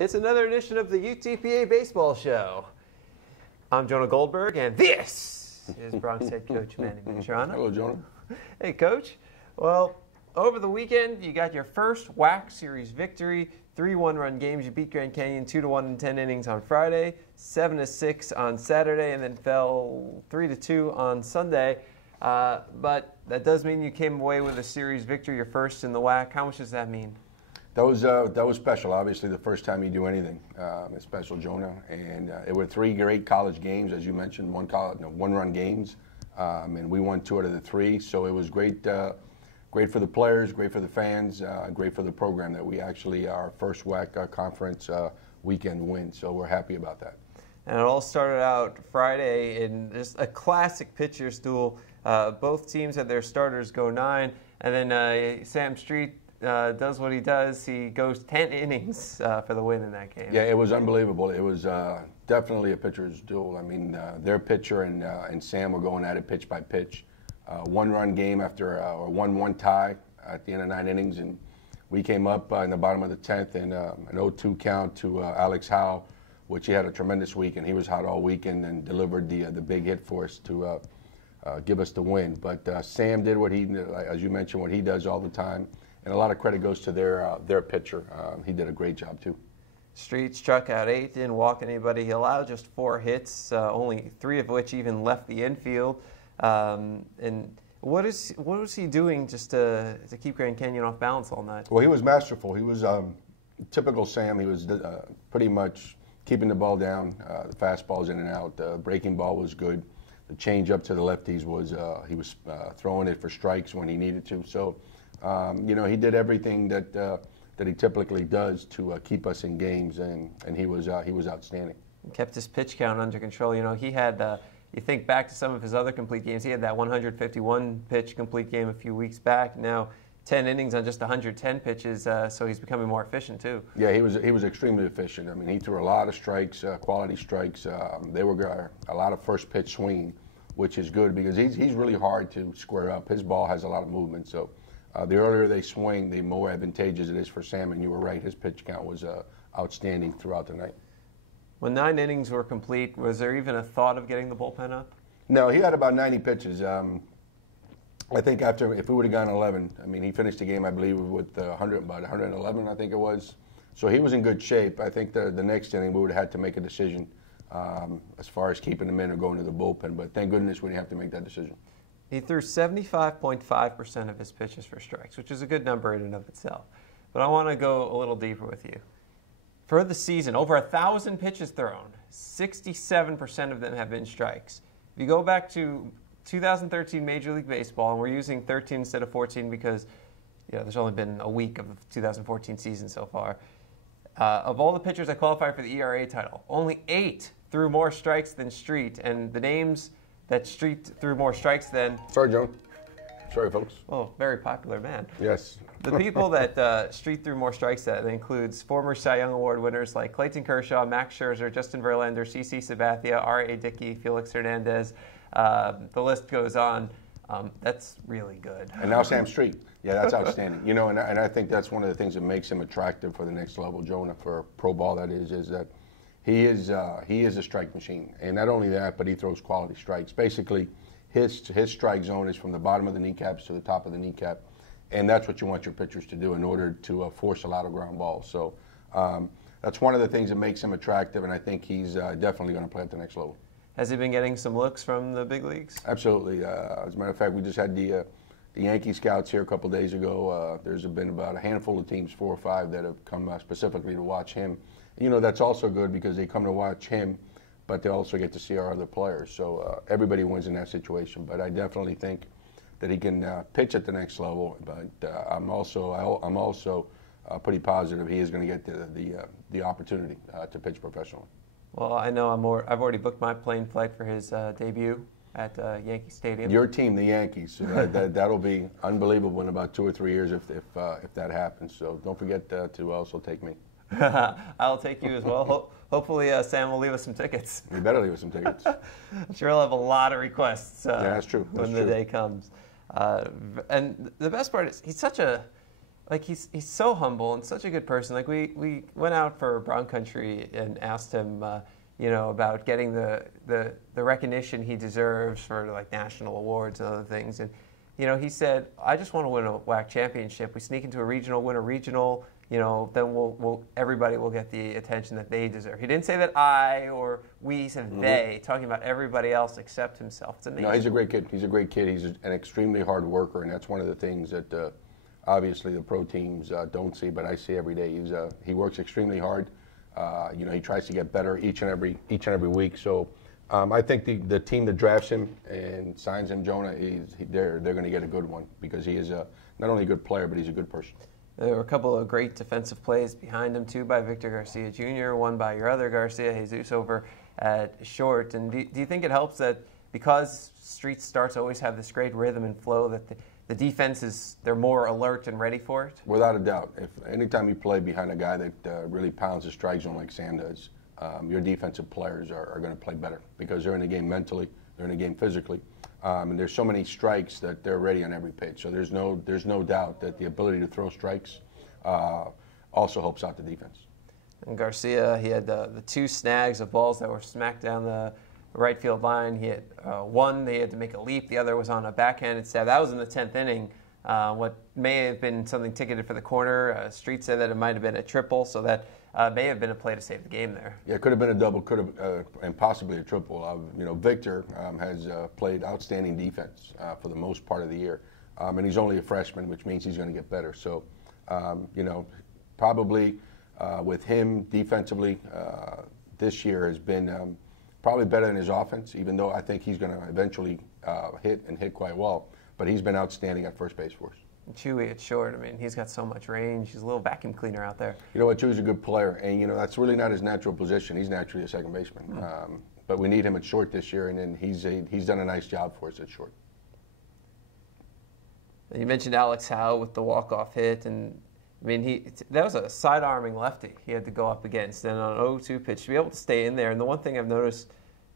It's another edition of the UTPA Baseball Show. I'm Jonah Goldberg, and this is Bronx head coach Manny Mantrana. Hello, Jonah. Hey, Coach. Well, over the weekend, you got your first WAC series victory. 3 one-run games. You beat Grand Canyon 2-1 in 10 innings on Friday, 7-6 on Saturday, and then fell 3-2 on Sunday. But that does mean you came away with a series victory, your first in the WAC. How much does that mean? That was special. Obviously, the first time you do anything is special, Jonah. And it were 3 great college games, as you mentioned, one-run games, and we won 2 out of the 3. So it was great, great for the players, great for the fans, great for the program that we actually our first WAC conference weekend win. So we're happy about that. And it all started out Friday in just a classic pitcher's duel. Both teams had their starters go 9, and then Sam Street does what he does. He goes 10 innings for the win in that game. Yeah, it was unbelievable. It was definitely a pitcher's duel. I mean, their pitcher and Sam were going at it pitch by pitch. One-run game after a 1-1 tie at the end of 9 innings, and we came up in the bottom of the 10th and an 0-2 count to Alex Howe, which he had a tremendous week, and he was hot all weekend and delivered the big hit for us to give us the win. But Sam did what he, as you mentioned, what he does all the time. And a lot of credit goes to their pitcher. He did a great job, too. Street struck out 8, didn't walk anybody. He allowed just 4 hits, only 3 of which even left the infield. And what was he doing just to keep Grand Canyon off balance all night? Well, he was masterful. He was typical Sam. He was pretty much keeping the ball down. The fastballs in and out. The breaking ball was good. The change up to the lefties was he was throwing it for strikes when he needed to. So. He did everything that he typically does to keep us in games, and he was outstanding. He kept his pitch count under control. You know, he had, you think back to some of his other complete games, he had that 151 pitch complete game a few weeks back. Now 10 innings on just 110 pitches, so he's becoming more efficient too. Yeah, he was extremely efficient. I mean, he threw a lot of strikes, quality strikes. They were a lot of first pitch swing, which is good because he's really hard to square up. His ball has a lot of movement, so. The earlier they swing, the more advantageous it is for Sam, and you were right, his pitch count was outstanding throughout the night. When 9 innings were complete, was there even a thought of getting the bullpen up? No, he had about 90 pitches. I think if we would have gone 11, I mean, he finished the game, I believe, with about 111, I think it was. So he was in good shape. I think the next inning we would have had to make a decision as far as keeping him in or going to the bullpen, but thank goodness we didn't have to make that decision. He threw 75.5% of his pitches for strikes, which is a good number in and of itself. But I want to go a little deeper with you. For the season, over 1,000 pitches thrown, 67% of them have been strikes. If you go back to 2013 Major League Baseball, and we're using 13 instead of 14 because there's only been a week of the 2014 season so far. Of all the pitchers that qualified for the ERA title, only 8 threw more strikes than Street, and the names that Street threw more strikes than... Sorry, Joe. Sorry, folks. Oh, very popular man. Yes. The people that Street threw more strikes at includes former Cy Young Award winners like Clayton Kershaw, Max Scherzer, Justin Verlander, CC Sabathia, R.A. Dickey, Felix Hernandez. The list goes on. That's really good. And now Sam Street. Yeah, that's outstanding. And I think that's one of the things that makes him attractive for the next level, Jonah, for pro ball, that is that he is a strike machine, and not only that, but he throws quality strikes. Basically, his strike zone is from the bottom of the kneecaps to the top of the kneecap, and that's what you want your pitchers to do in order to force a lot of ground balls. So that's one of the things that makes him attractive, and I think he's definitely going to play at the next level. Has he been getting some looks from the big leagues? Absolutely. As a matter of fact, we just had the Yankee scouts here a couple days ago. There's been about a handful of teams, 4 or 5, that have come specifically to watch him. That's also good because they come to watch him, but they also get to see our other players. So everybody wins in that situation. But I definitely think that he can pitch at the next level. But I'm also pretty positive he is going to get the opportunity to pitch professionally. Well, I know I've already booked my plane flight for his debut at Yankee Stadium. Your team, the Yankees, that'll be unbelievable in about 2 or 3 years if that happens. So don't forget to also take me. I'll take you as well. Hopefully, Sam will leave us some tickets. You better leave us some tickets. I'm sure he'll have a lot of requests. Yeah, that's true. When the day comes. And the best part is he's such a like he's so humble and such a good person. Like we went out for Brown Country and asked him, about getting the recognition he deserves for like national awards and other things. And he said, I just want to win a WAC championship. We sneak into a regional, win a regional. Then everybody will get the attention that they deserve. He didn't say that I or we, he said they, talking about everybody else except himself. It's amazing. No, he's a great kid. He's a great kid. He's an extremely hard worker, and that's one of the things that obviously the pro teams don't see, but I see every day. He works extremely hard. He tries to get better each and every week. So I think the team that drafts him and signs him, Jonah, they're going to get a good one because he is not only a good player, but he's a good person. There were a couple of great defensive plays behind him, too, by Victor Garcia Jr., one by your other Garcia, Jesus, over at short. And do you think it helps that because street starts always have this great rhythm and flow that the defense they're more alert and ready for it? Without a doubt. Anytime you play behind a guy that really pounds the strike zone like Sam does, your defensive players are going to play better because they're in the game mentally, they're in the game physically. And there's so many strikes that they're ready on every pitch. So there's no doubt that the ability to throw strikes also helps out the defense. And Garcia, he had the two snags of balls that were smacked down the right field line. He had one, they had to make a leap. The other was on a backhanded stab. That was in the 10th inning. What may have been something ticketed for the corner. Street said that it might have been a triple, so that may have been a play to save the game there. Yeah, it could have been a double, and possibly a triple. Victor has played outstanding defense for the most part of the year, and he's only a freshman, which means he's going to get better. So, probably with him defensively, this year has been probably better than his offense, even though I think he's going to eventually hit quite well. But he's been outstanding at first base for us. Chewy at short, I mean, he's got so much range. He's a little vacuum cleaner out there. You know what, Chewy's a good player, and that's really not his natural position. He's naturally a second baseman. But we need him at short this year, and then he's done a nice job for us at short. You mentioned Alex Howe with the walk-off hit, and I mean, that was a side-arming lefty he had to go up against, and on an 0-2 pitch to be able to stay in there. And the one thing I've noticed,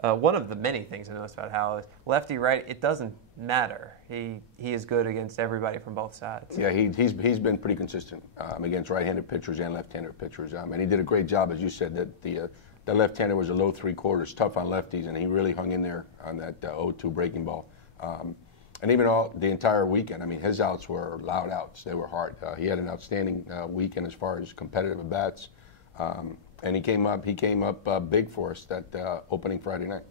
one of the many things I noticed about Howe is lefty-right, it doesn't matter. He is good against everybody from both sides. Yeah, he's been pretty consistent against right-handed pitchers and left-handed pitchers, and he did a great job, as you said, that the left-hander was a low three-quarters, tough on lefties, and he really hung in there on that 0-2 breaking ball. And even the entire weekend, I mean, his outs were loud outs. They were hard. He had an outstanding weekend as far as competitive at-bats. And he came up big for us that opening Friday night.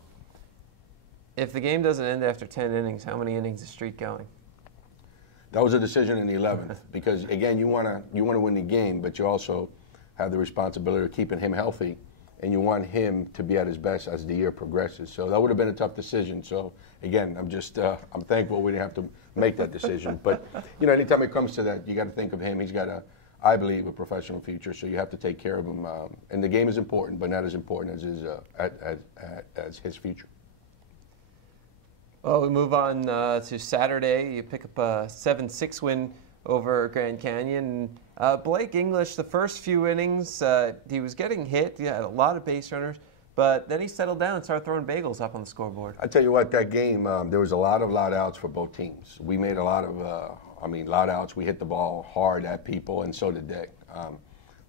If the game doesn't end after 10 innings, how many innings is Street going? That was a decision in the 11th because, again, you want to win the game, but you also have the responsibility of keeping him healthy, and you want him to be at his best as the year progresses. So that would have been a tough decision. So, again, I'm thankful we didn't have to make that decision. But, anytime it comes to that, you got to think of him. He's got I believe, a professional future, so you have to take care of him. And the game is important, but not as important as his future. Well, we move on to Saturday. You pick up a 7-6 win over Grand Canyon. Blake English, the first few innings, he was getting hit. He had a lot of base runners, but then he settled down and started throwing bagels up on the scoreboard. I tell you what, that game, there was a lot of loud outs for both teams. We made a lot of loud outs. We hit the ball hard at people, and so did they.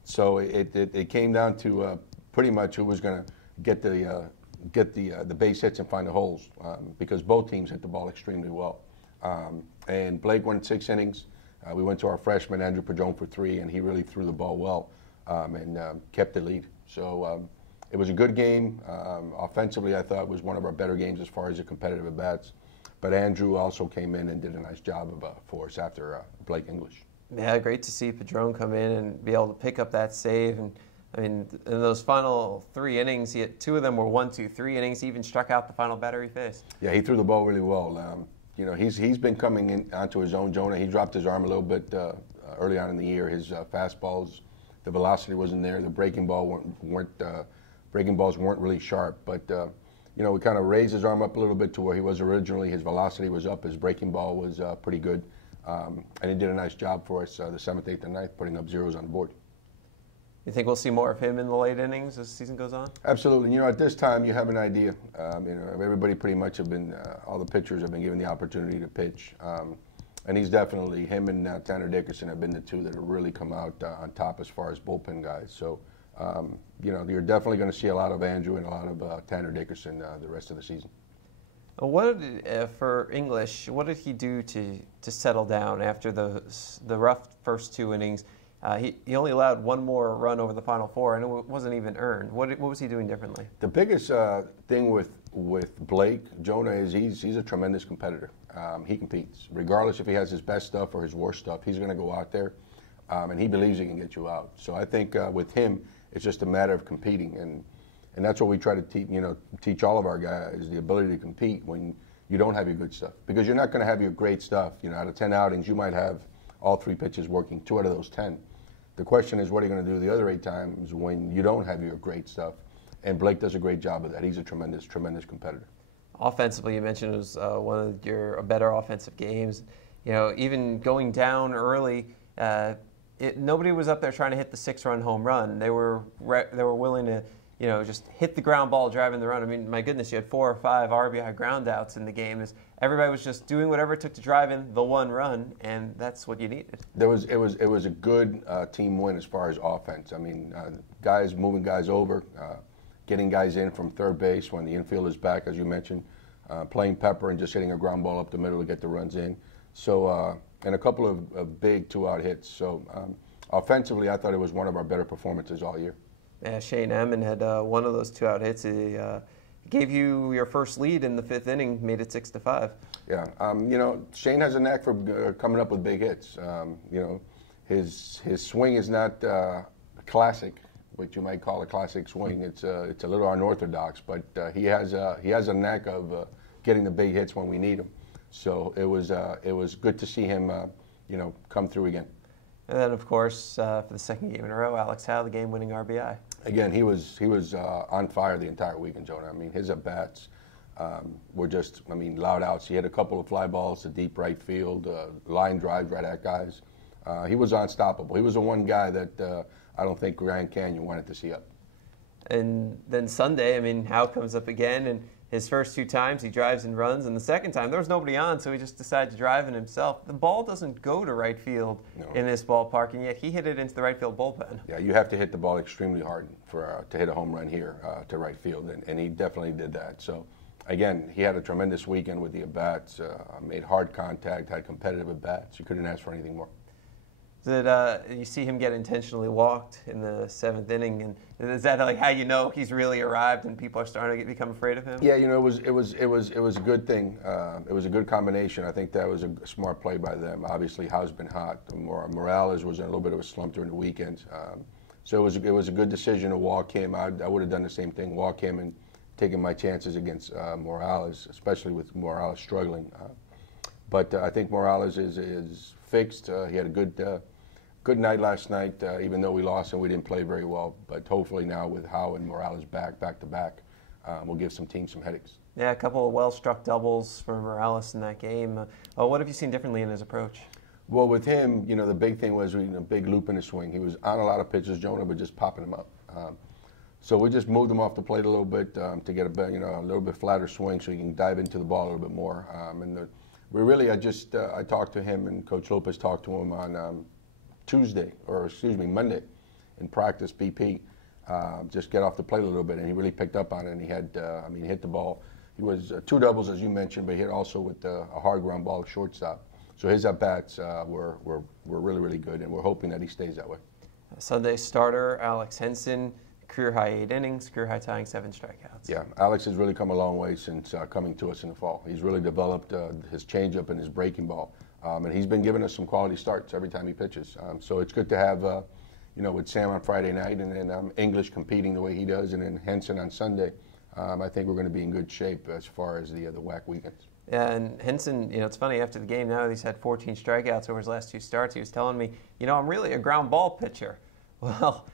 So it came down to pretty much who was going to get the base hits and find the holes because both teams hit the ball extremely well. And Blake went 6 innings. We went to our freshman, Andrew Padron, for 3, and he really threw the ball well and kept the lead. So it was a good game. Offensively, I thought it was one of our better games as far as the competitive at-bats. But Andrew also came in and did a nice job for us after Blake English. Yeah, great to see Padron come in and be able to pick up that save. And I mean, in those final 3 innings, 2 of them were 1-2-3 innings. He even struck out the final batter he faced. Yeah, he threw the ball really well. He's been coming in onto his own, Jonah. He dropped his arm a little bit early on in the year. His fastballs, the velocity wasn't there. The breaking balls weren't really sharp. But we kind of raised his arm up a little bit to where he was originally. His velocity was up. His breaking ball was pretty good. And he did a nice job for us the 7th, 8th, and 9th, putting up zeros on the board. You think we'll see more of him in the late innings as the season goes on? Absolutely. At this time, you have an idea. Everybody pretty much all the pitchers have been given the opportunity to pitch. And he's definitely, him and Tanner Dickerson have been the two that have really come out on top as far as bullpen guys. So, you're definitely going to see a lot of Andrew and a lot of Tanner Dickerson the rest of the season. For English, what did he do to settle down after the rough first 2 innings? He only allowed 1 more run over the final 4, and it wasn't even earned. What was he doing differently? The biggest thing with Blake, Jonah, is he's a tremendous competitor. He competes. Regardless if he has his best stuff or his worst stuff, he's going to go out there, and he believes he can get you out. So I think with him, it's just a matter of competing, and that's what we try to teach all of our guys, the ability to compete when you don't have your good stuff. Because you're not going to have your great stuff. Out of 10 outings, you might have all 3 pitches working 2 out of those 10. The question is, what are you going to do the other 8 times when you don't have your great stuff? And Blake does a great job of that. He's a tremendous, tremendous competitor. Offensively, you mentioned it was one of your better offensive games. Even going down early, nobody was up there trying to hit the 6-run home run. They were willing to, just hit the ground ball, driving the run. I mean, my goodness, you had 4 or 5 RBI ground outs in the game. Everybody was just doing whatever it took to drive in the 1 run, and that's what you needed. It was a good team win as far as offense. I mean, guys moving guys over, getting guys in from third base when the infield is back, as you mentioned, playing pepper and just hitting a ground ball up the middle to get the runs in. So, and a couple of big 2-out hits. So, offensively, I thought it was one of our better performances all year. Yeah, Shane Ammon had one of those 2-out hits. He gave you your first lead in the 5th inning, made it 6-5. Yeah, Shane has a knack for coming up with big hits. His swing is not classic, what you might call a classic swing. It's a little unorthodox, but he has a knack of getting the big hits when we need them. So it was good to see him come through again. And then, of course, for the 2nd game in a row, Alex Howe, the game-winning RBI. Again, he was on fire the entire weekend, Jonah. I mean, his at-bats were just, loud outs. He had a couple of fly balls to deep right field, line drives right at guys. He was unstoppable. He was the one guy that I don't think Grand Canyon wanted to see up. And then Sunday, Howe comes up again, and his first 2 times he drives and runs, and the second time there was nobody on, so he just decided to drive in himself. The ball doesn't go to right field in this ballpark, and yet he hit it into the right field bullpen. Yeah, you have to hit the ball extremely hard to hit a home run here to right field, and he definitely did that. So, again, he had a tremendous weekend with the at-bats, made hard contact, had competitive at-bats. You couldn't ask for anything more. Did you see him get intentionally walked in the 7th inning, and is that like how you know he's really arrived and people are starting to become afraid of him? Yeah, it was a good thing. It was a good combination. I think that was a smart play by them. Obviously, Howe's been hot. Morales was in a little bit of a slump during the weekend, so it was a good decision to walk him. I would have done the same thing, walk him and taken my chances against Morales, especially with Morales struggling. But I think Morales is fixed. He had a good night last night, even though we lost and we didn't play very well. But hopefully now with Howe and Morales back to back, we'll give some teams some headaches. Yeah, a couple of well-struck doubles for Morales in that game. What have you seen differently in his approach? Well, with him, the big thing was a big loop in his swing. He was on a lot of pitches, Jonah, but just popping them up. So we just moved him off the plate a little bit to get a little bit flatter swing so he can dive into the ball a little bit more. I talked to him, and Coach Lopez talked to him on Monday in practice, BP, just get off the plate a little bit, and he really picked up on it, and he had, he hit the ball. He was 2 doubles, as you mentioned, but he hit also with a hard ground ball at shortstop. So his at-bats were really, really good, and we're hoping that he stays that way. Sunday starter, Alex Henson, career-high 8 innings, career-high tying 7 strikeouts. Yeah, Alex has really come a long way since coming to us in the fall. He's really developed his changeup and his breaking ball. And he's been giving us some quality starts every time he pitches. So it's good to have, with Sam on Friday night and then English competing the way he does, and then Henson on Sunday. I think we're going to be in good shape as far as the WAC weekends. Yeah, and Henson, it's funny, after the game now he's had 14 strikeouts over his last 2 starts. He was telling me, I'm really a ground ball pitcher. Well,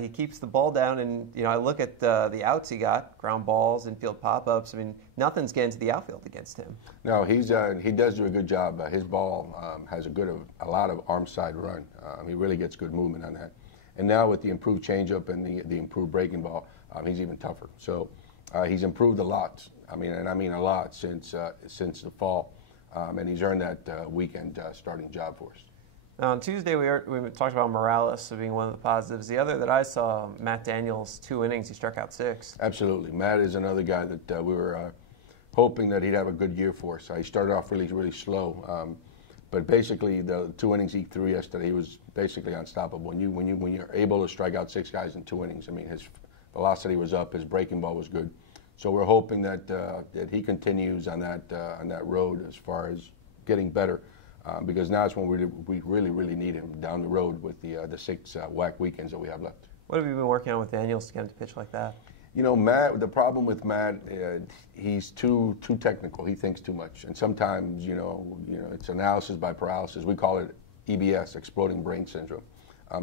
he keeps the ball down, and I look at the outs he got, ground balls, infield pop-ups. Nothing's getting to the outfield against him. No, he does do a good job. His ball has a lot of arm side run. He really gets good movement on that. And now with the improved changeup and the improved breaking ball, he's even tougher. So he's improved a lot. A lot since the fall. and he's earned that weekend starting job for us. Now, on Tuesday, we talked about Morales being one of the positives. The other that I saw, Matt Daniels, 2 innings, he struck out 6. Absolutely. Matt is another guy that we were hoping that he'd have a good year for us. He started off really, really slow. But basically, the 2 innings he threw yesterday, he was basically unstoppable. When you're able to strike out 6 guys in 2 innings, I mean, his velocity was up, his breaking ball was good. So we're hoping that he continues on that road as far as getting better. Because now it's when we really, really need him down the road with the 6 whack weekends that we have left. What have you been working on with Daniels to get him to pitch like that? You know, Matt, the problem with Matt, he's too technical. He thinks too much. And sometimes, you know, it's analysis by paralysis. We call it EBS, exploding brain syndrome.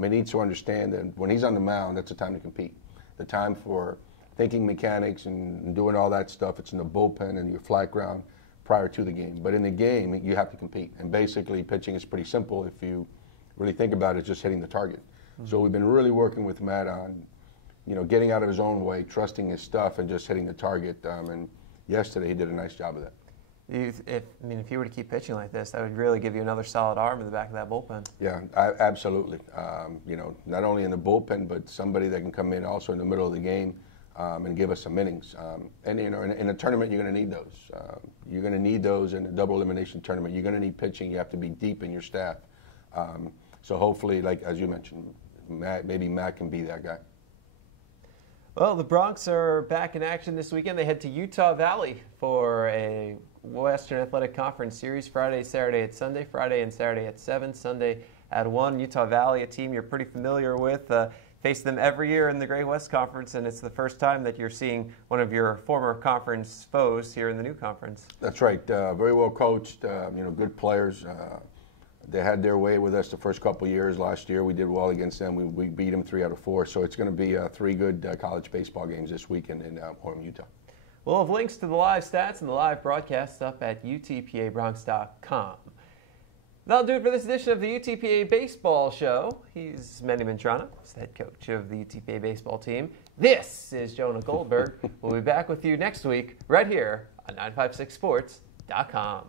He needs to understand that when he's on the mound, that's the time to compete. The time for thinking mechanics and doing all that stuff, it's in the bullpen and your flat ground prior to the game. But in the game, you have to compete. And basically, pitching is pretty simple if you really think about it, just hitting the target. Mm-hmm. So we've been really working with Matt on, you know, getting out of his own way, trusting his stuff, and just hitting the target. And yesterday, he did a nice job of that. If you were to keep pitching like this, that would really give you another solid arm in the back of that bullpen. Yeah, absolutely. You know, not only in the bullpen, but somebody that can come in also in the middle of the game and give us some innings. And, you know, in a tournament, you're going to need those. You're going to need those in a double elimination tournament. You're going to need pitching. You have to be deep in your staff. So hopefully, like as you mentioned, maybe Matt can be that guy. Well, the Bronx are back in action this weekend. They head to Utah Valley for a Western Athletic Conference series, Friday, Saturday at Sunday, Friday and Saturday at 7, Sunday at 1. Utah Valley, a team you're pretty familiar with, face them every year in the Great West Conference, and it's the first time that you're seeing one of your former conference foes here in the new conference. That's right. Very well coached, you know, good players. They had their way with us the first couple of years. Last year we did well against them. We beat them 3 out of 4. So it's going to be 3 good college baseball games this weekend in Orem, Utah. We'll have links to the live stats and the live broadcasts up at UTPABronx.com. That'll do it for this edition of the UTPA Baseball Show. He's Manny Mantrana, head coach of the UTPA baseball team. This is Jonah Goldberg. We'll be back with you next week right here on 956sports.com.